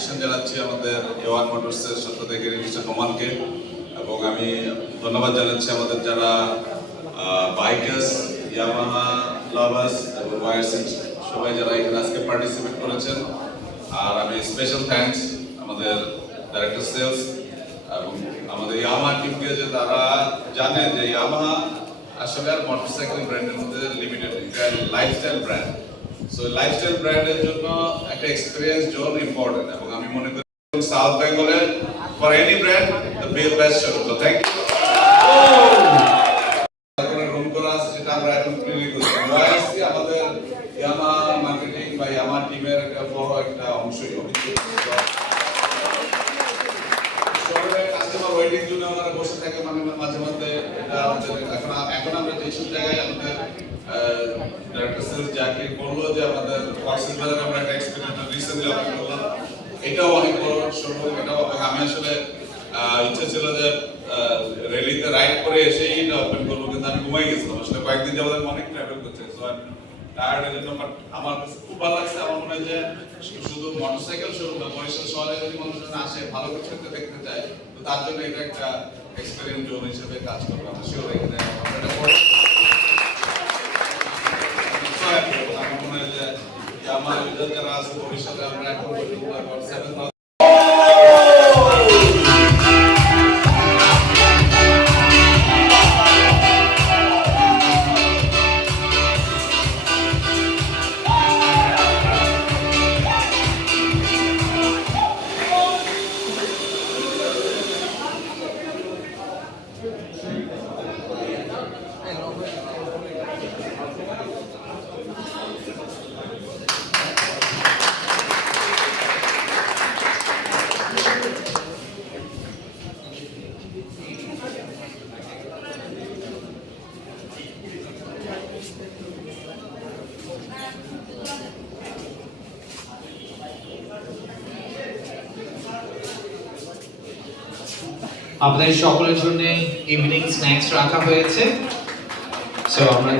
Appreciation জানাচ্ছি আমাদের A1 মোটরসের সাথে থেকে মিস্টার নোমানকে, এবং আমি ধন্যবাদ জানাচ্ছি আমাদের যারা বাইকার্স, ইয়ামাহা লাভার্স এবং ওয়াইএসএক্স সবাই যারা এখানে আজকে পার্টিসিপেট করেছেন। আর আমি স্পেশাল থ্যাঙ্কস আমাদের ডাইরেক্টর সেলস এবং আমাদের ইয়ামাহা টিমকে, যে তারা জানে যে ইয়ামাহা আসলে আর মোটরসাইকেল ব্র্যান্ডের মধ্যে লিমিটেড, এটা লাইফস্টাইল ব্র্যান্ড। সো লাইফস্টাইল ব্র্যান্ডের জন্য একটা এক্সপিরিয়েন্স জোন ইম্পর্টেন্ট, এবং আমি মনে করি সাউথ বেঙ্গলের for any brand the best showroom. তো থ্যাংক ইউ। রুম করা আছে যেটা আমরা এখন ক্লিয়ার করছি। ওয়াইএসসি আমাদের ইয়ামাহা মার্কেটিং বা ইয়ামাহা টিমের একটা বড় একটা অংশই কাস্টমার ওয়েটিং জন্য ওনারা বসে থাকে মাঝে মধ্যে। এটা আমাদের এখন আমরা যেসব জায়গায় আমাদের ডাইরেক্টর সেলস যাকে বললো যে আমাদের কক্সবাজারে আমরা একটা এক্সপেরিমেন্ট রিসেন্টলি ওপেন করলাম, এটাও অনেক বড় শোরুম। এটাও আমি আসলে ইচ্ছা ছিল যে রেলিতে রাইড করে এসেই এটা ওপেন করবো, কিন্তু আমি ঘুমাই গেছিলাম। আসলে কয়েকদিন যাবত অনেক ট্রাভেল করছে, সো টায়ার্ডের জন্য। বাট আমার কাছে খুব ভালো লাগছে। আমার মনে হয় যে শুধু মোটরসাইকেল শোরুম না, বরিশাল শহরে যদি মানুষজন আসে ভালো কিছু একটা দেখতে চায়, তো তার জন্য এটা একটা এক্সপেরিয়েন্স জোন হিসেবে কাজ করবে। আমরা শিওর এখানে আমার মনে হয় যে আমার যারা আছে ভবিষ্যতে আমরা এখন পর্যন্ত আপনাদের সকলের জন্য ইভিনিং স্ন্যাক্স রাখা হয়েছে। সো আমরা